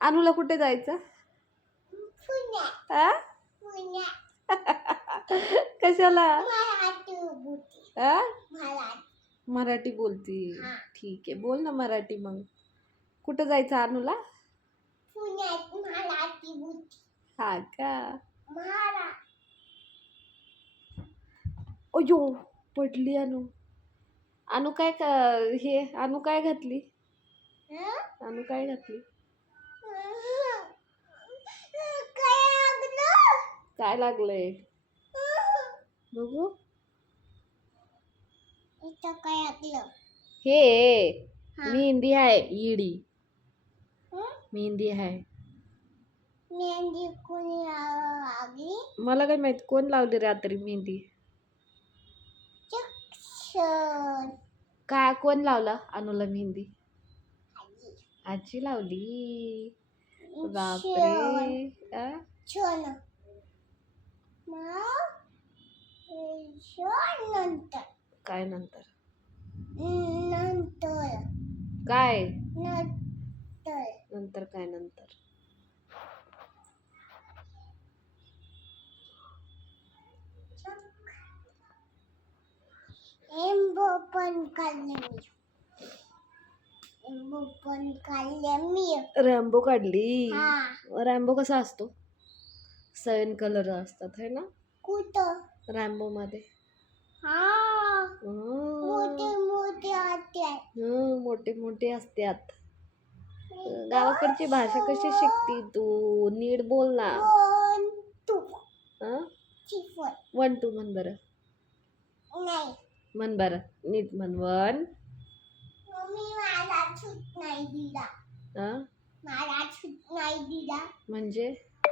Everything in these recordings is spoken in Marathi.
अनुला कुठे जायचं? आ? कशाला? मराठी आ? बोलती. हा. ठीक आहे बोल ना मराठी मग. कुठं जायचं अनुला? हा का? अयो पडली अनु. अनु काय का हे अनु काय घातली? हं? अनु काय घातली काय लागलं काय लागलंय? बघू. इथं काय लागलं हे हा. मेहंदी आहे इडी हं? मेहंदी आहे मेहंदी कोणी लागली मला काय माहीत कोण लावली रात्री मेहंदी काय कोण लावला अनुला मेहंदी आजी. लावली. बापरे. नंतर. काय नंतर? नंतर. काय? नंतर. नंतर काय नंतर? एम्बो पण काढले मी. एम्बो पण काढले मी. रॅम्बो काढली? हा. रॅम्बो कसा असतो? सेवन कलर असतात है ना? कुठं? रॅम्बो मध्ये. हा. मोठे मोठे आते हं, मोठे मोठे असतात. गावाकडची भाषा कशी शिकती तू? नीट बोल ना. One two. हं? चिफन. वन टू म्हण बरं. नाही. म्हण बरं. नीट म्हण वन. मम्मी मला छूट नाही दिला. हं? मला छूट नाही दिला. म्हणजे?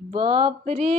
बापरे?